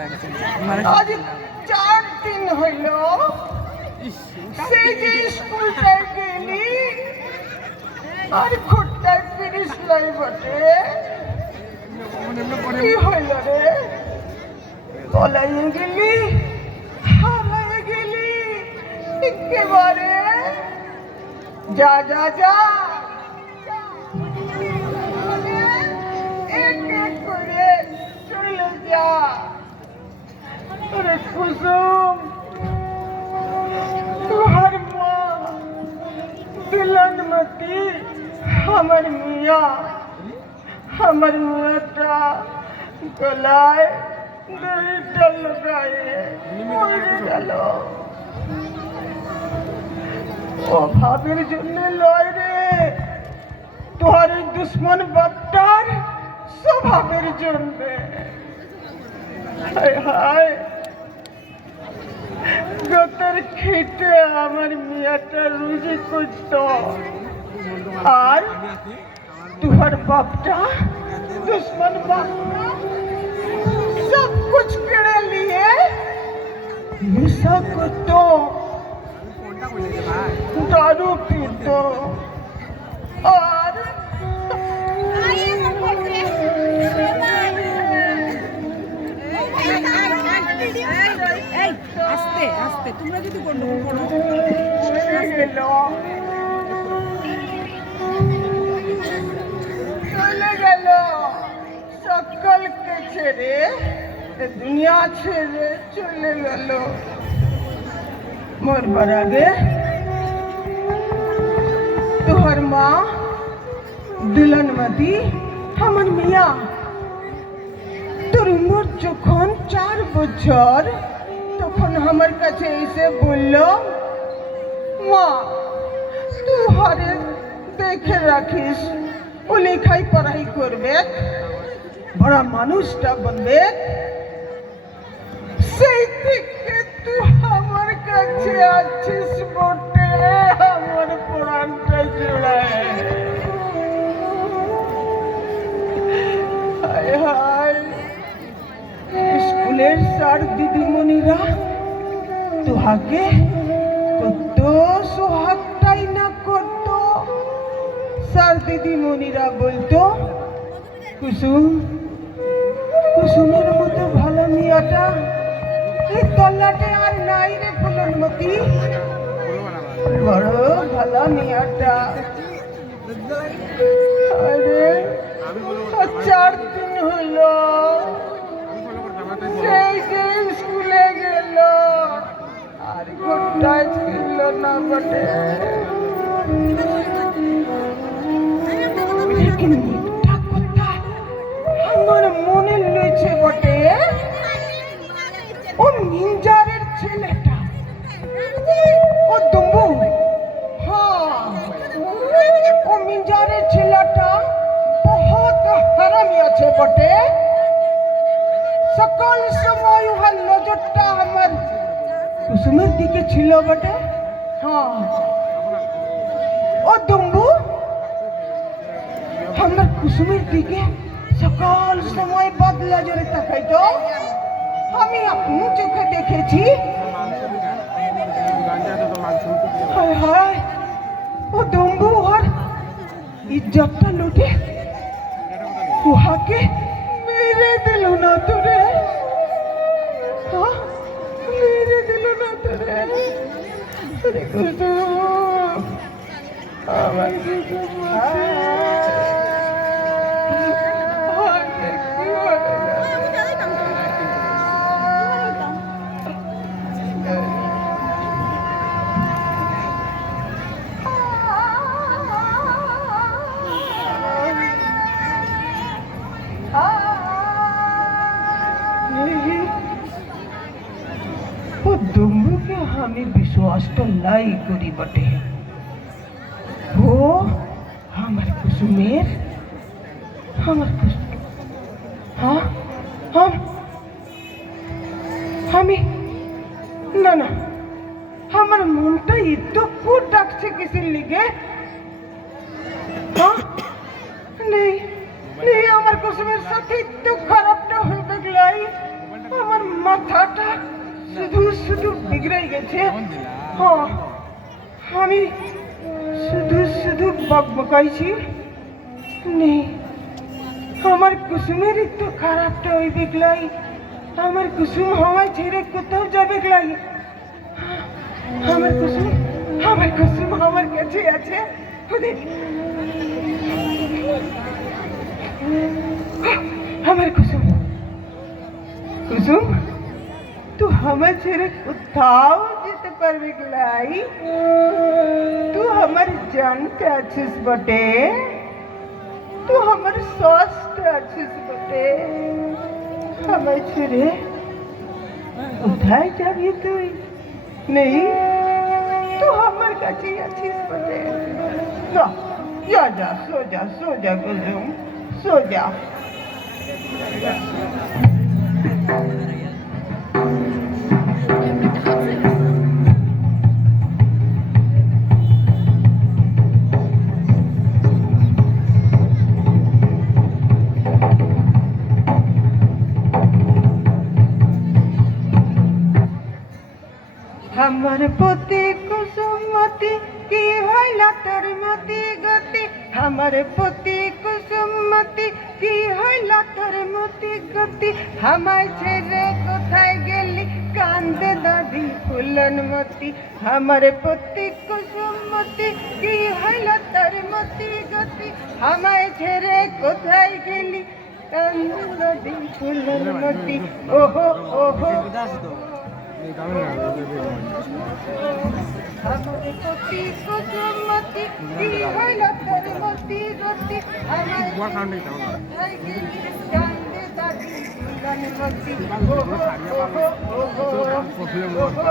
আজ 4 দিন হইল সেই যে স্কুলটায় গেলি আর ঘরটায় ফিরিস লাই বটে। কি হইল রে? পলাইয়ে গেলি, হারাইয়ে গেলি একেবারে। যা যা যা, এক এক করে চলে যা। अरे कुसुम, तुहार माँ दुल्हनमती हमर मियाँटा गलाय दहीटा लगाए मर गেল। অভাবের জন্য লয় রে, তোর এই দুশ্মন বাপটার স্বভাবের জন্য। হায় হায়, গতর খেটে আমার মিয়াটা রুজি করত, আর तुहर बापटा दुश्मन बापटा सब कुछ करे लिए नशा करतो, दारू पीतो और আস্তে আস্তে তোমরা যদি গন্ডগোল করো চলে গেল সকলকে ছেড়ে, দুনিয়া ছেড়ে চলে গেল। মরবার আগে তোর মা দুলনমতি আমার মিয়া, তোর উমর যখন 4 বছর তখন আমার কাছে এসে বলল, মা তুই হরে দেখে রাখিস, ও লেখাই পড়াই করবে, বড় মানুষটা বনবে। সেই থেকে তুই আমার কাছে আছিস বটে, আমার প্রাণটা জোড়ায়। হায় হায়, স্কুলের স্যার দিদিমণিরা তোহাকে কত সোহাগটাই না করত। স্যার দিদিমণিরা বলতো, কুসুম, কুসুমের মতো ভালো মেয়েটা এই তল্লাটে আর নাই রে ফুলনমতি, বড় ভালো মেয়েটা। আরে 4 দিন হইল সেই যে স্কুলে গেল আর ঘরটায় ফিরল না বটে। আমার মনে লইছে বটে, ও মিঞ্জারের ছেলেটা, ও দুম্বু, হ্যাঁ ও মিঞ্জারের ছেলেটা বহুত হারামি আছে বটে। সকল সময় উহার নজরটা আমার কুসুমের দিকে ছিল বটে। হ্যাঁ ও দুম্বু আমার কুসুমের দিকে সকল সময় বদলা জোরে তাকাইতো, আমি আপনি চোখে দেখেছি। হায় হায়, ও দুম্বু ওর ইজ্জতটা লুটে উহাকে মেরে দিল না তোরে, মেরে দিল না তোরে। কুসুম, আমার কুসুম দুম্বুকে আমি বিশ্বাসটা লাই করি বটে। ও আমার কুসুমের, আমার কুসুম, হ্যাঁ আমি না না, আমার মনটা এত খুব ডাকছে কিসের লিগে। নেই নেই, আমার কুসুমের সাথে একটু খারাপটা হয়ে গেলাই আমার বিগড়ে গেছে। হ্যাঁ, আমি শুধু শুধু বকবকাইছি নেই। আমার কুসুমেরই তো খারাপটা ওই বিগলাই। আমার কুসুম হাওয়ায় ছেড়ে কোথাও যাবে গলাই। আমার কুসুম আমার কাছে আছে। আমার কুসুম তুই আমার ছেড়ে কোথাও যেতে পারবি গলাই। তুই আমার জানতে আছিস বটে, তুই আমার সস্তে আছিস বটে। আমার ছেড়ে কোথায় যাবি তুই? নেই, তুই আমার কাছেই আছিস বটে। না, যা সোজা কুসুম, সোজা। আমার পতি কুসুমতি কি হইল তোর মতি গতি। আমার পতি কুসুমতি কি হইল তোর মতি গতি। আমায় ছেড়ে কোথায় গেলি কান্দে দাদি ফুলনমতি। আমার পতি কুসুমতি কি হইল তোর মতি গতি। আমায় ছেড়ে কোথায় গেলি কান্দে দাদি ফুলনমতি। ওহো ওহো আমার পতি কুসুমতি কি হইল তোর মতি গতি। আমায় কোথায় গেলি কান্দে দাদি ফুলনমতি। ওহো ওহো ওহো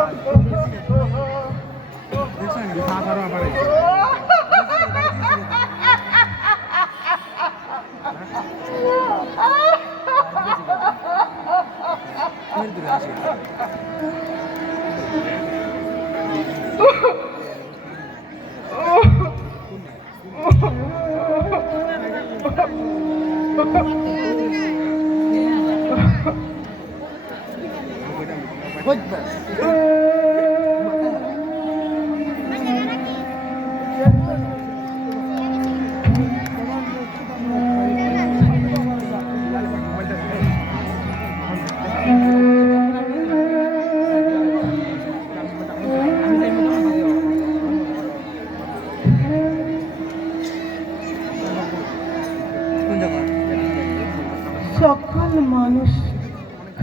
সকল মানুষ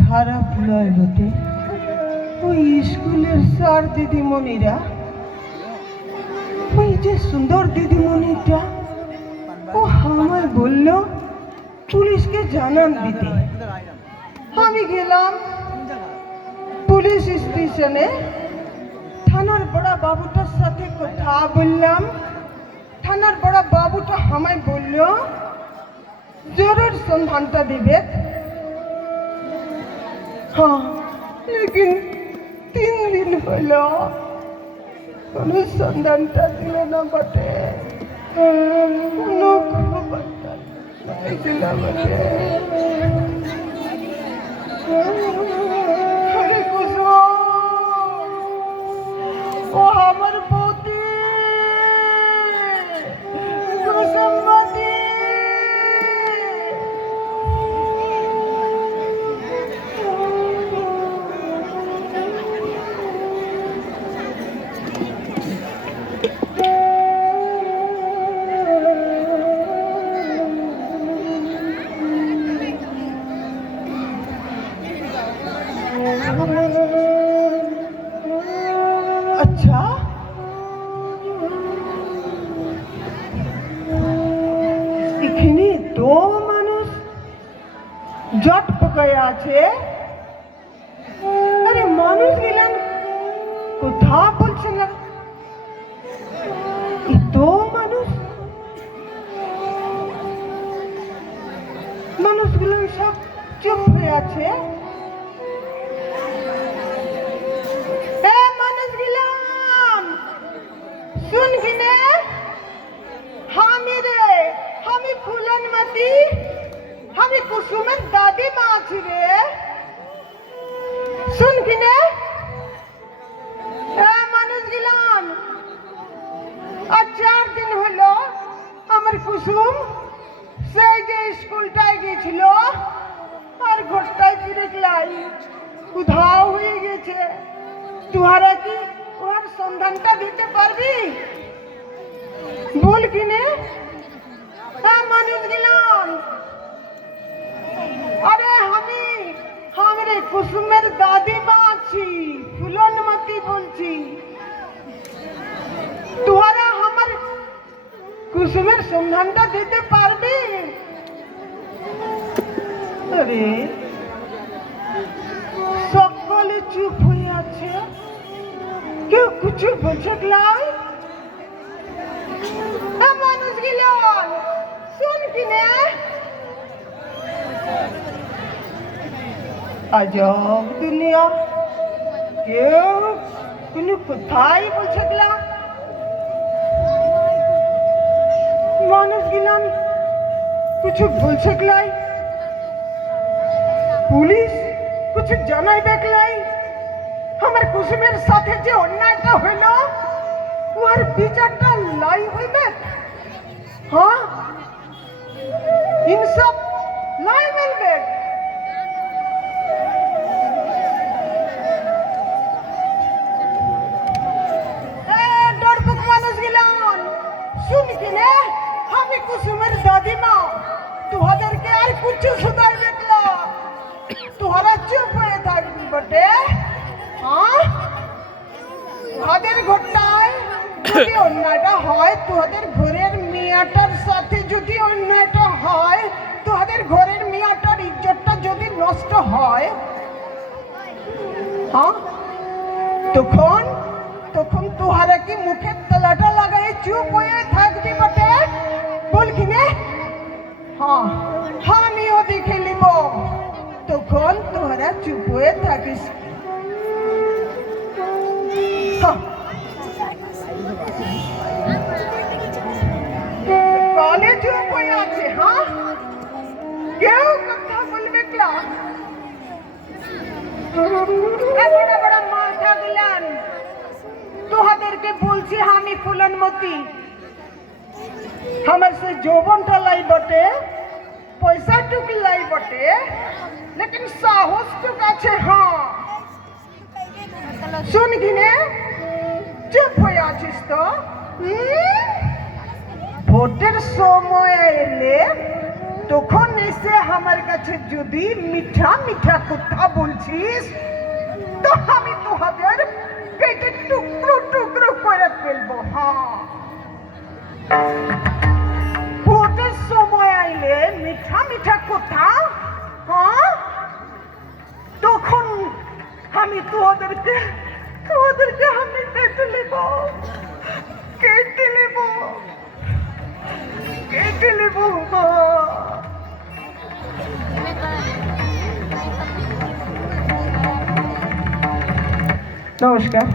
খারাপ নয় বটে। ওই স্কুলের স্যার দিদিমণিরা, ওই যে সুন্দর দিদিমণিটা, ও আমায় বলল পুলিশকে জানান দিতে। আমি গেলাম পুলিশ স্টেশনে, থানার বড় বাবুটার সাথে কথা বললাম। থানার বড় বাবুটা আমায় বলল জরুর সন্ধানটা দিবে। হ্যাঁ, লেকিন 3 দিন হইল কোনো সন্ধানটা দিল না বটে। কোনো খবরটা নাই দিল বটে। আরে কুসুম, ও আমার বৌদি কুসুমবতী। আচ্ছা, এখানে তো মানুষ জট পকায় আছে। আরে মানুষ গেলাম কোথা বলছে না। তো মানুষগুলো সব চুপ হয়ে আছে। सुन किने हामी रे, हामी फुलनमती, हामी कुसुमेर दादी माँ छी रे। सुन किने কুসুম সেই যে স্কুলটায় গেছিল আর ঘরটায় ফিরে গেলাই উধাও হয়ে গেছে। তুহারা কি ওর সন্ধানটা দিতে পারবি? বল কিনে হ্যাঁ মানুষ গেলাম। আরে আমি রে কুসুমের দাদিমা আছি, ফুলনমতি বলছি। তুহারা আমার কুসুমের সন্ধানটা দিতে পারবি? আরে সকলে চুপ হয়ে আছে, কেউ কিছু বলছে নাই। মানুষ গেল শুন কিনে আজব দুনিয়া, কেউ কোনো কোথায় বলছে না। মানুষ গেলাম কিছু বলছে নাই, পুলিশ কিছু জানাই দেখলাই। আমার কুসুমের সাথে যে অন্যায়টা হইল ওর বিচারটা লাই হইবে। হ্যাঁ ইনসাফ লাই মিলবে। ডরপুক মানুষ গেলাম শুন কিনে আমি কুসুমের দাদিমা, তোহাদেরকে আর কিছু শুধাই দেখলা। তোহারা চুপ হয়ে থাকবি বটে। হ্যাঁ তোহাদের ঘরটায় যদি অন্যায়টা হয়, তোহাদের ঘরের মেয়েটার সাথে যদি অন্যায়টা হয়, তোহাদের ঘরের মেয়েটার ইজ্জতটা যদি নষ্ট হয়, হ্যাঁ তখন তখন তোহারা কি মুখের তলাটা লাগাই চুপ হয়ে থাকবি বটে? বল কিনে হ্যাঁ আমিও দেখে নিব। তখন তোহারা চুপ হয়ে থাকিস। কলে চুপ হয়ে আছে। হ্যাঁ কেউ কথা বলবে না। বড় মাথা দিলেন, তোহাদেরকে বলছি আমি ফুলনমতি। আমার সে যৌবনটা লাই বটে, পয়সা টুক লাই বটে, লেকিন সাহস টুক আছে। হ্যাঁ শুন কিনে চুপ হয়ে আছিস তো? ভোটের সময় এলে তখন এসে আমার কাছে যদি মিঠা মিঠা কথা বলছিস তো আমি তোহাদের পেটে টুকরো টুকরো করে ফেলবো। হ্যাঁ ভোটের সময় আইলে মিঠা মিঠা কথা, হ্যাঁ তখন আমি তোহাদেরকে আমি কেটে নেব, কেটে নেব, কেটে নেব। নমস্কার।